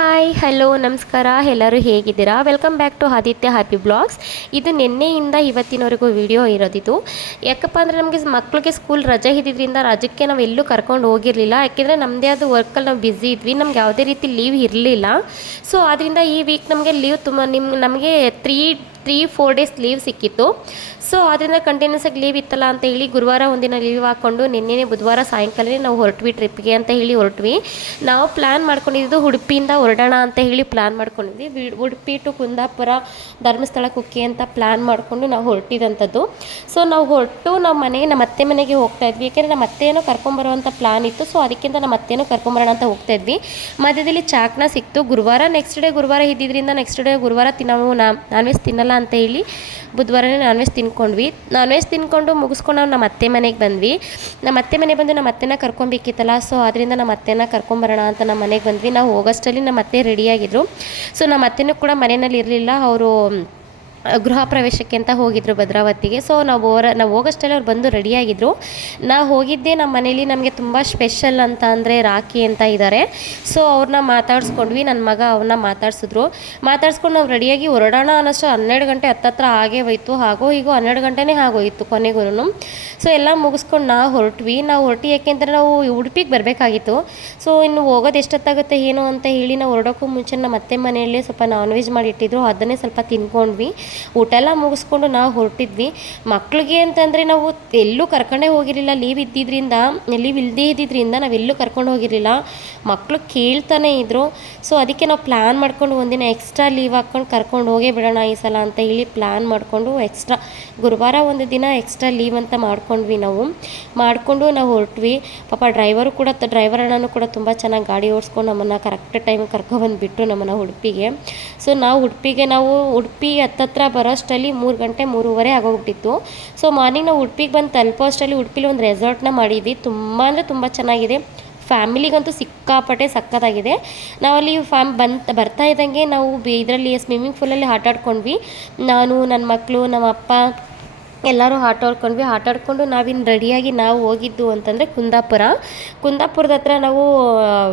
Hi hello ನಮಸ್ಕಾರ, ಎಲ್ಲರೂ ಹೇಗಿದ್ದೀರಾ? Welcome back to Aditya happy blogs ಇದು ನಿನ್ನೆಯಿಂದ ಇವತ್ತಿನವರೆಗೂ ವಿಡಿಯೋ ಇರೋದಿದು. ಯಾಕಪ್ಪ ಅಂದರೆ ನಮಗೆ ಮಕ್ಕಳಿಗೆ ಸ್ಕೂಲ್ ರಜೆ ಇದ್ದಿದ್ದರಿಂದ ರಜಕ್ಕೆ ನಾವು ಎಲ್ಲೂ ಕರ್ಕೊಂಡು ಹೋಗಿರಲಿಲ್ಲ. ಯಾಕೆಂದರೆ ನಮ್ಮದೇ ಆದ ವರ್ಕಲ್ಲಿ ನಾವು ಬ್ಯುಸಿ ಇದ್ವಿ. ನಮ್ಗೆ ಯಾವುದೇ ರೀತಿ ಲೀವ್ ಇರಲಿಲ್ಲ. ಸೊ ಆದ್ದರಿಂದ ಈ ವೀಕ್ ನಮಗೆ ಲೀವ್ ತುಂಬ ನಿಮ್ಮ ನಮಗೆ three three four days leave ಸಿಕ್ಕಿತ್ತು. ಸೊ ಅದರಿಂದ ಕಂಟಿನ್ಯೂಸ್ ಆಗಿ ಲೀವ್ ಇತ್ತಲ್ಲ ಅಂತ ಹೇಳಿ ಗುರುವಾರ ಒಂದಿನ ಲೀವ್ ಹಾಕ್ಕೊಂಡು ನಿನ್ನೆ ಬುಧವಾರ ಸಾಯಂಕಾಲನೇ ನಾವು ಹೊರಟ್ವಿ ಟ್ರಿಪ್ಗೆ ಅಂತ ಹೇಳಿ ಹೊರಟ್ವಿ. ನಾವು ಪ್ಲ್ಯಾನ್ ಮಾಡ್ಕೊಂಡಿದ್ದು ಉಡುಪಿಯಿಂದ ಹೊರಡೋಣ ಅಂತ ಹೇಳಿ ಪ್ಲ್ಯಾನ್ ಮಾಡ್ಕೊಂಡಿದ್ವಿ. ಉಡುಪಿ ಟು ಕುಂದಾಪುರ ಧರ್ಮಸ್ಥಳ ಕುಕ್ಕೆ ಅಂತ ಪ್ಲ್ಯಾನ್ ಮಾಡಿಕೊಂಡು ನಾವು ಹೊರಟಿದಂಥದ್ದು. ಸೊ ನಾವು ಹೊರಟು ನಾವು ಮನೆ, ನಮ್ಮ ಅತ್ತೆ ಮನೆಗೆ ಹೋಗ್ತಾ ಇದ್ವಿ. ಯಾಕೆಂದರೆ ನಮ್ಮ ಅತ್ತೆನೂ ಕರ್ಕೊಂಬರುವಂಥ ಪ್ಲ್ಯಾನ್ ಇತ್ತು. ಸೊ ಅದಕ್ಕಿಂತ ನಮ್ಮ ಅತ್ತೆನೂ ಕರ್ಕೊಂಬರೋಣ ಅಂತ ಹೋಗ್ತಾ ಇದ್ವಿ. ಮಧ್ಯದಲ್ಲಿ ಚಾಕ್ನ ಸಿಕ್ತು. ಗುರುವಾರ ನೆಕ್ಸ್ಟ್ ಡೇ ಗುರುವಾರ ಇದ್ದಿದ್ದರಿಂದ ನೆಕ್ಸ್ಟ್ ಡೇ ಗುರುವಾರ ನಾವು ನಾನ್ ವೆಜ್ ತಿನ್ನಲ್ಲ. ಅಂತ ಹೇಳಿ ಬುಧವಾರನೇ ನಾನ್ ವೆಜ್ ತಿನ್ಕೊಂಡ್ವಿ. ನಾನ್ ವೆಜ್ ತಿನ್ಕೊಂಡು ಮುಗಿಸ್ಕೊಂಡು ನಾವು ನಮ್ಮ ಅತ್ತೆ ಮನೆಗೆ ಬಂದ್ವಿ. ನಮ್ಮ ಅತ್ತೆ ಮನೆ ಬಂದು ನಮ್ಮ ಅತ್ತೆನ ಕರ್ಕೊಂಬೇಕಿತ್ತಲ್ಲ ಸೊ ಅದರಿಂದ ನಮ್ಮ ಅತ್ತೆನ ಕರ್ಕೊಂಬರೋಣ ಅಂತ ನಮ್ಮ ಮನೆಗೆ ಬಂದ್ವಿ. ನಾವು ಹೋಗೋಷ್ಟರಲ್ಲಿ ನಮ್ಮ ಅತ್ತೆ ರೆಡಿಯಾಗಿದ್ದರು ಸೊ ನಮ್ಮ ಅತ್ತೆನೂ ಕೂಡ ಮನೆಯಲ್ಲಿ ಇರಲಿಲ್ಲ. ಅವರು ಗೃಹ ಪ್ರವೇಶಕ್ಕೆ ಅಂತ ಹೋಗಿದ್ರು ಭದ್ರಾವತಿಗೆ. ಸೊ ನಾವು ಹೋರ, ನಾವು ಹೋಗೋಷ್ಟರಲ್ಲಿ ಅವ್ರು ಬಂದು ರೆಡಿಯಾಗಿದ್ದರು ನಾ ಹೋಗಿದ್ದೆ ನಮ್ಮ ಮನೇಲಿ ನಮಗೆ ತುಂಬ ಸ್ಪೆಷಲ್ ಅಂತ ಅಂದರೆ ರಾಖಿ ಅಂತ ಇದ್ದಾರೆ ಸೊ ಅವ್ರನ್ನ ಮಾತಾಡಿಸ್ಕೊಂಡ್ವಿ ನನ್ನ ಮಗ ಅವ್ರನ್ನ ಮಾತಾಡ್ಸಿದ್ರು. ಮಾತಾಡ್ಸ್ಕೊಂಡು ನಾವು ರೆಡಿಯಾಗಿ ಹೊರಡೋಣ ಅನ್ನೋಷ್ಟು ಹನ್ನೆರಡು ಗಂಟೆ ಹತ್ತತ್ರ ಆಗೇ ಹೋಯ್ತು. ಹಾಗೋ ಹೀಗೋ ಹನ್ನೆರಡು ಗಂಟೆನೇ ಆಗೋಯ್ತು ಕೊನೆಗೂ ಸೊ ಎಲ್ಲ ಮುಗಿಸ್ಕೊಂಡು ನಾವು ಹೊರಟ್ವಿ. ನಾವು ಹೊರಟಿ ಯಾಕೆಂದರೆ ನಾವು ಉಡುಪಿಗೆ ಬರಬೇಕಾಗಿತ್ತು. ಸೊ ಇನ್ನು ಹೋಗೋದು ಎಷ್ಟೊತ್ತಾಗುತ್ತೆ ಏನು ಅಂತ ಹೇಳಿ ನಾವು ಹೊರಡೋಕ್ಕೂ ಮುಂಚೆ ನಮ್ಮ ಅತ್ತೆ ಮನೆಯಲ್ಲೇ ಸ್ವಲ್ಪ ನಾನ್ ವೆಜ್ ಮಾಡಿಟ್ಟಿದ್ರು. ಅದನ್ನೇ ಸ್ವಲ್ಪ ತಿನ್ಕೊಂಡ್ವಿ. ಊಟ ಎಲ್ಲ ಮುಗಿಸ್ಕೊಂಡು ನಾವು ಹೊರಟಿದ್ವಿ. ಮಕ್ಳಿಗೆ ಅಂತಂದರೆ ನಾವು ಎಲ್ಲೂ ಕರ್ಕೊಂಡೇ ಹೋಗಿರಲಿಲ್ಲ. ಲೀವ್ ಇದ್ದಿದ್ದರಿಂದ ಲೀವ್ ಇಲ್ಲದೇ ಇದ್ದಿದ್ದರಿಂದ ನಾವೆಲ್ಲೂ ಕರ್ಕೊಂಡು ಹೋಗಿರಲಿಲ್ಲ. ಮಕ್ಕಳು ಕೇಳ್ತಾನೆ ಇದ್ದರು ಸೊ ಅದಕ್ಕೆ ನಾವು ಪ್ಲ್ಯಾನ್ ಮಾಡ್ಕೊಂಡು ಒಂದಿನ ಎಕ್ಸ್ಟ್ರಾ ಲೀವ್ ಹಾಕ್ಕೊಂಡು ಕರ್ಕೊಂಡು ಹೋಗೇ ಬಿಡೋಣ ಈ ಸಲ ಅಂತ ಹೇಳಿ ಪ್ಲ್ಯಾನ್ ಮಾಡಿಕೊಂಡು ಎಕ್ಸ್ಟ್ರಾ ಗುರುವಾರ ಒಂದು ದಿನ ಎಕ್ಸ್ಟ್ರಾ ಲೀವ್ ಅಂತ ಮಾಡ್ಕೊಂಡ್ವಿ ನಾವು. ಮಾಡಿಕೊಂಡು ನಾವು ಹೊರಟ್ವಿ. ಪಾಪ ಡ್ರೈವರು ಕೂಡ ಡ್ರೈವರ್ ಅಣ್ಣನೂ ಕೂಡ ತುಂಬ ಚೆನ್ನಾಗಿ ಗಾಡಿ ಓಡಿಸ್ಕೊಂಡು ನಮ್ಮನ್ನು ಕರೆಕ್ಟ್ ಟೈಮ್ ಕರ್ಕೊಬಂದುಬಿಟ್ಟು ನಮ್ಮನ್ನು ಉಡುಪಿಗೆ. ಸೊ ನಾವು ಉಡುಪಿಗೆ, ನಾವು ಉಡುಪಿ ಹತ್ತತ್ರ ಬರೋಷ್ಟರಲ್ಲಿ ಮೂರು ಗಂಟೆ ಮೂರುವರೆ ಆಗೋಗ್ಬಿಟ್ಟಿತ್ತು. ಸೊ ಮಾರ್ನಿಂಗ್ ನಾವು ಉಡುಪಿಗೆ ಬಂದು ತಲುಪೋ ಅಷ್ಟರಲ್ಲಿ ಉಡುಪಿಲಿ ಒಂದು ರೆಸಾರ್ಟ್ನ ಮಾಡಿದ್ವಿ. ತುಂಬ ಅಂದರೆ ತುಂಬ ಚೆನ್ನಾಗಿದೆ. ಫ್ಯಾಮಿಲಿಗಂತೂ ಸಿಕ್ಕಾಪಟ್ಟೆ ಸಕ್ಕತ್ತಾಗಿದೆ. ನಾವಲ್ಲಿ ಫ್ಯಾಮ್ ಬಂತ ಬರ್ತಾ ಇದ್ದಂಗೆ ನಾವು ಇದರಲ್ಲಿ ಸ್ವಿಮ್ಮಿಂಗ್ ಫೂಲಲ್ಲಿ ಆಟಾಡ್ಕೊಂಡ್ವಿ. ನಾನು ನನ್ನ ಮಕ್ಕಳು ನಮ್ಮ ಅಪ್ಪ ಎಲ್ಲರೂ ಆಟ ಆಡ್ಕೊಂಡ್ವಿ ಆಟ ನಾವಿನ್ನು ರೆಡಿಯಾಗಿ ನಾವು ಹೋಗಿದ್ದು ಅಂತಂದರೆ ಕುಂದಾಪುರ. ಕುಂದಾಪುರದ ಹತ್ರ ನಾವು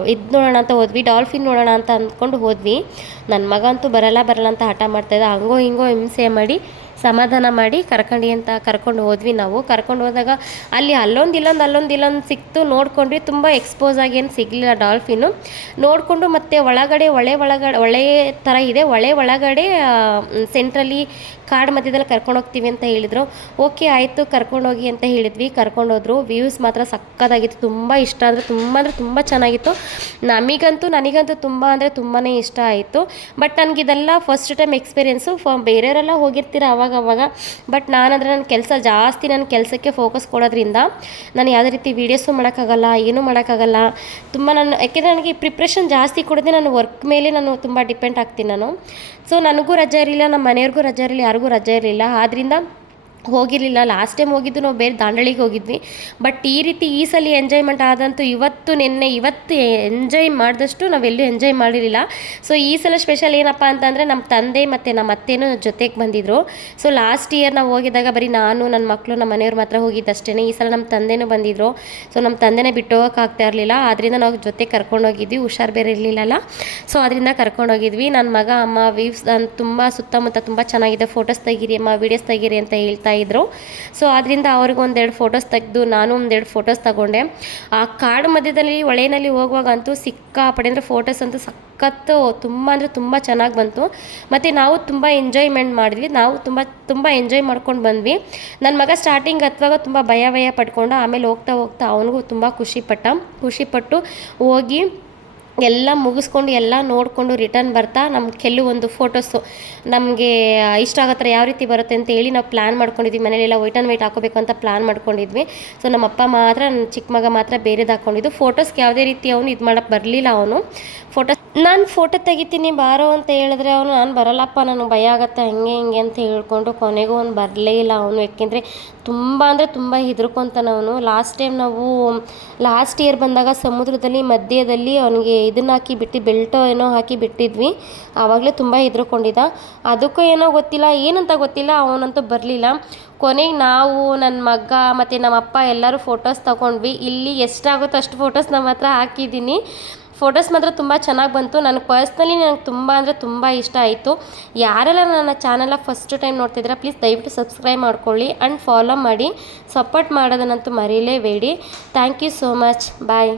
ಇದು ನೋಡೋಣ ಅಂತ ಹೋದ್ವಿ. ಡಾಲ್ಫಿನ್ ನೋಡೋಣ ಅಂತ ಅಂದ್ಕೊಂಡು ಹೋದ್ವಿ. ನನ್ನ ಮಗ ಅಂತೂ ಬರಲ್ಲ ಬರಲ್ಲ ಅಂತ ಹಠ ಮಾಡ್ತಾಯಿದ್ದ ಹಂಗೋ, ಹಿಂಗೋ ಹಿಂಸೆ ಮಾಡಿ ಸಮಾಧಾನ ಮಾಡಿ ಕರ್ಕೊಂಡು ಅಂತ ಕರ್ಕೊಂಡು ಹೋದ್ವಿ ನಾವು. ಕರ್ಕೊಂಡು ಹೋದಾಗ ಅಲ್ಲಿ ಅಲ್ಲೊಂದು ಇಲ್ಲೊಂದು ಅಲ್ಲೊಂದು ಇಲ್ಲೊಂದು ಸಿಕ್ತು. ನೋಡ್ಕೊಂಡ್ವಿ ತುಂಬ ಎಕ್ಸ್ಪೋಸ್ ಆಗಿ ಏನು ಸಿಗಲಿಲ್ಲ ಡಾಲ್ಫಿನು. ನೋಡಿಕೊಂಡು ಮತ್ತೆ ಒಳಗಡೆ ಒಳೆ ಒಳಗಡೆ ಒಳೆ ಥರ ಇದೆ. ಒಳೆ ಒಳಗಡೆ ಸೆಂಟ್ರಲ್ಲಿ ಕಾಡು ಮಧ್ಯದಲ್ಲಿ ಕರ್ಕೊಂಡು ಹೋಗ್ತೀವಿ ಅಂತ ಹೇಳಿದರು. ಓಕೆ, ಆಯಿತು ಕರ್ಕೊಂಡೋಗಿ ಅಂತ ಹೇಳಿದ್ವಿ. ಕರ್ಕೊಂಡೋದ್ರು ವ್ಯೂಸ್ ಮಾತ್ರ ಸಕ್ಕತ್ತಾಗಿತ್ತು ತುಂಬ ಇಷ್ಟ ಅಂದರೆ ತುಂಬ ಅಂದರೆ ತುಂಬ ಚೆನ್ನಾಗಿತ್ತು. ನಮಗಂತೂ, ನನಗಂತೂ ತುಂಬ ಅಂದರೆ ತುಂಬಾ ಇಷ್ಟ ಆಯಿತು. ಬಟ್ ನನಗಿದೆಲ್ಲ ಫಸ್ಟ್ ಟೈಮ್ ಎಕ್ಸ್ಪೀರಿಯೆನ್ಸು ಫ ಬೇರೆಯವರೆಲ್ಲ ಹೋಗಿರ್ತೀರ ಅವಾಗ ಅವಾಗ ಬಟ್ ನಾನಂದರೆ ನನ್ನ ಕೆಲಸ ಜಾಸ್ತಿ ನನ್ನ ಕೆಲಸಕ್ಕೆ ಫೋಕಸ್ ಕೊಡೋದ್ರಿಂದ ನಾನು ಯಾವುದೇ ರೀತಿ ವೀಡಿಯೋಸು ಮಾಡೋಕ್ಕಾಗಲ್ಲ, ಏನೂ ಮಾಡೋಕ್ಕಾಗಲ್ಲ. ತುಂಬ ನಾನು, ಯಾಕೆಂದರೆ ನನಗೆ ಪ್ರಿಪ್ರೇಷನ್ ಜಾಸ್ತಿ ಕೊಡದೆ ನಾನು ವರ್ಕ್ ಮೇಲೆ ನಾನು ತುಂಬ ಡಿಪೆಂಡ್ ಆಗ್ತೀನಿ ನಾನು. ಸೊ ನನಗೂ ರಜೆ ಇರಲಿಲ್ಲ ನಮ್ಮ ಮನೆಯವ್ರಿಗೂ ರಜೆ ಇರಲಿಲ್ಲ, ಯಾರಿಗೂ ರಜೆ ಇರಲಿಲ್ಲ. ಆದ್ದರಿಂದ ಹೋಗಿರಲಿಲ್ಲ. ಲಾಸ್ಟ್ ಟೈಮ್ ಹೋಗಿದ್ದು ನಾವು ಬೇರೆ ದಾಂಡಳಿಗೆ ಹೋಗಿದ್ವಿ. ಬಟ್ ಈ ರೀತಿ ಈ ಸಲ ಎಂಜಾಯ್ಮೆಂಟ್ ಆದಂತೂ ಇವತ್ತು ನಿನ್ನೆ, ಇವತ್ತು ಎಂಜಾಯ್ ಮಾಡಿದಷ್ಟು ನಾವೆಲ್ಲೂ ಎಂಜಾಯ್ ಮಾಡಿರಲಿಲ್ಲ. ಸೊ ಈ ಸಲ ಸ್ಪೆಷಲ್ ಏನಪ್ಪ ಅಂತಂದರೆ ನಮ್ಮ ತಂದೆ ಮತ್ತು ನಮ್ಮ ಅತ್ತೆನೂ ಜೊತೆಗೆ ಬಂದಿದ್ದರು ಸೊ ಲಾಸ್ಟ್ ಇಯರ್ ನಾವು ಹೋಗಿದ್ದಾಗ ಬರೀ ನಾನು ನನ್ನ ಮಕ್ಕಳು ನಮ್ಮ ಮನೆಯವ್ರು ಮಾತ್ರ ಹೋಗಿದ್ದಷ್ಟೇ ಈ ಸಲ ನಮ್ಮ ತಂದೆನೂ ಬಂದಿದ್ದರು ಸೊ ನಮ್ಮ ತಂದೆನೇ ಬಿಟ್ಟು ಹೋಗೋಕ್ಕಾಗ್ತಾ ಇರಲಿಲ್ಲ. ಆದ್ದರಿಂದ ನಾವು ಜೊತೆ ಕರ್ಕೊಂಡೋಗಿದ್ವಿ ಹುಷಾರು ಬೇರೆ ಇರಲಿಲ್ಲಲ್ಲ. ಸೊ ಅದರಿಂದ ಕರ್ಕೊಂಡೋಗಿದ್ವಿ ನನ್ನ ಮಗ, ಅಮ್ಮ ವೀವ್ಸ್ ತುಂಬ ಸುತ್ತಮುತ್ತ ತುಂಬ ಚೆನ್ನಾಗಿದೆ. ಫೋಟೋಸ್ ತೆಗೀರಿ, ಅಮ್ಮ ವೀಡಿಯೋಸ್ ತೆಗೀರಿ ಅಂತ ಹೇಳ್ತಾ ಇದ್ರು. ಸೊ ಆದ್ದರಿಂದ ಅವ್ರಿಗೆ ಒಂದೆರಡು ಫೋಟೋಸ್ ತೆಗೆದು, ನಾನು ಒಂದೆರಡು ಫೋಟೋಸ್ ತಗೊಂಡೆ. ಆ ಕಾಡು ಮಧ್ಯದಲ್ಲಿ ಹೊಳೆಯಲ್ಲಿ ಹೋಗುವಾಗ ಅಂತೂ ಸಿಕ್ಕಾಪಡೆ ಅಂದರೆ ಫೋಟೋಸ್ ಅಂತೂ ಸಖತ್ತು, ತುಂಬ ಅಂದರೆ ತುಂಬ ಚೆನ್ನಾಗಿ ಬಂತು. ಮತ್ತು ನಾವು ತುಂಬ ಎಂಜಾಯ್ಮೆಂಟ್ ಮಾಡಿದ್ವಿ. ನಾವು ತುಂಬ ತುಂಬ ಎಂಜಾಯ್ ಮಾಡ್ಕೊಂಡು ಬಂದ್ವಿ. ನನ್ನ ಮಗ ಸ್ಟಾರ್ಟಿಂಗ್ ಹತ್ತುವಾಗ ತುಂಬ ಭಯ ಭಯ ಪಡ್ಕೊಂಡು, ಆಮೇಲೆ ಹೋಗ್ತಾ ಹೋಗ್ತಾ ಅವನಿಗೂ ತುಂಬ ಖುಷಿಪಟ್ಟ. ಖುಷಿಪಟ್ಟು ಹೋಗಿ ಎಲ್ಲ ಮುಗಿಸ್ಕೊಂಡು ಎಲ್ಲ ನೋಡಿಕೊಂಡು ರಿಟರ್ನ್ ಬರ್ತಾ ನಮ್ಮ ಕೆಲವೊಂದು ಫೋಟೋಸು ನಮಗೆ ಇಷ್ಟ ಆಗೋ ಥರ ಯಾವ ರೀತಿ ಬರುತ್ತೆ ಅಂತ ಹೇಳಿ ನಾವು ಪ್ಲ್ಯಾನ್ ಮಾಡ್ಕೊಂಡಿದ್ವಿ. ಮನೇಲೆಲ್ಲ ವೈಟ್ ಆ್ಯಂಡ್ ವೈಟ್ ಹಾಕೋಬೇಕು ಅಂತ ಪ್ಲ್ಯಾನ್ ಮಾಡ್ಕೊಂಡಿದ್ವಿ. ಸೊ ನಮ್ಮ ಅಪ್ಪ ಮಾತ್ರ ನನ್ನ ಚಿಕ್ಕ ಮಗ ಮಾತ್ರ ಬೇರೆದು ಹಾಕ್ಕೊಂಡಿದ್ದು ಫೋಟೋಸ್ಗೆ ಯಾವುದೇ ರೀತಿ ಅವನು ಇದು ಮಾಡೋಕ್ಕೆ ಬರಲಿಲ್ಲ ಅವನು. ಫೋಟೋ ನಾನು ಫೋಟೋ ತೆಗಿತೀನಿ, ಬಾರೋ ಅಂತ ಹೇಳಿದ್ರೆ ಅವನು, ನಾನು ಬರಲ್ಲಪ್ಪ, ನನಗೆ ಭಯ ಆಗುತ್ತೆ, ಹಂಗೆ ಹಿಂಗೆ ಅಂತ ಹೇಳ್ಕೊಂಡು ಕೊನೆಗೂ ಅವ್ನು ಬರಲೇ ಇಲ್ಲ ಅವನು. ಯಾಕೆಂದರೆ ತುಂಬ ಅಂದರೆ ತುಂಬ ಹೆದರ್ಕೊಂತಾನೆ ಅವನು. ಲಾಸ್ಟ್ ಟೈಮ್ ನಾವು ಲಾಸ್ಟ್ ಇಯರ್ ಬಂದಾಗ ಸಮುದ್ರದಲ್ಲಿ, ಮಧ್ಯದಲ್ಲಿ ಅವನಿಗೆ ಇದನ್ನ ಹಾಕಿ ಬಿಟ್ಟು ಬೆಲ್ಟೋ ಏನೋ ಹಾಕಿ ಬಿಟ್ಟಿದ್ವಿ. ಆವಾಗಲೇ ತುಂಬ ಹೆದರ್ಕೊಂಡಿದ್ದ. ಅದಕ್ಕೂ ಏನೋ ಗೊತ್ತಿಲ್ಲ, ಏನಂತ ಗೊತ್ತಿಲ್ಲ, ಅವನಂತೂ ಬರಲಿಲ್ಲ. ಕೊನೆಗೆ ನಾವು ನನ್ನ ಮಗ ಮತ್ತು ನಮ್ಮ ಅಪ್ಪ ಎಲ್ಲರೂ ಫೋಟೋಸ್ ತಗೊಂಡ್ವಿ. ಇಲ್ಲಿ ಎಷ್ಟಾಗುತ್ತೋ ಅಷ್ಟು ಫೋಟೋಸ್ ನಮ್ಮ ಹತ್ರ ಹಾಕಿದ್ದೀನಿ. ಫೋಟೋಸ್ ಮಾತ್ರ ತುಂಬ ಚೆನ್ನಾಗಿ ಬಂತು. ನನಗೆ ಪರ್ಸ್ನಲಿ ನನಗೆ ತುಂಬ ಅಂದರೆ ತುಂಬ ಇಷ್ಟ ಆಯಿತು. ಯಾರೆಲ್ಲ ನನ್ನ ಚಾನಲ್ನ ಫಸ್ಟ್ ಟೈಮ್ ನೋಡ್ತಿದ್ದೀರಾ ಪ್ಲೀಸ್ ದಯವಿಟ್ಟು ಸಬ್ಸ್ಕ್ರೈಬ್ ಮಾಡ್ಕೊಳ್ಳಿ ಆ್ಯಂಡ್ ಫಾಲೋ ಮಾಡಿ. ಸಪೋರ್ಟ್ ಮಾಡೋದನ್ನಂತೂ ಮರೀಲೇಬೇಡಿ. Thank you so much bye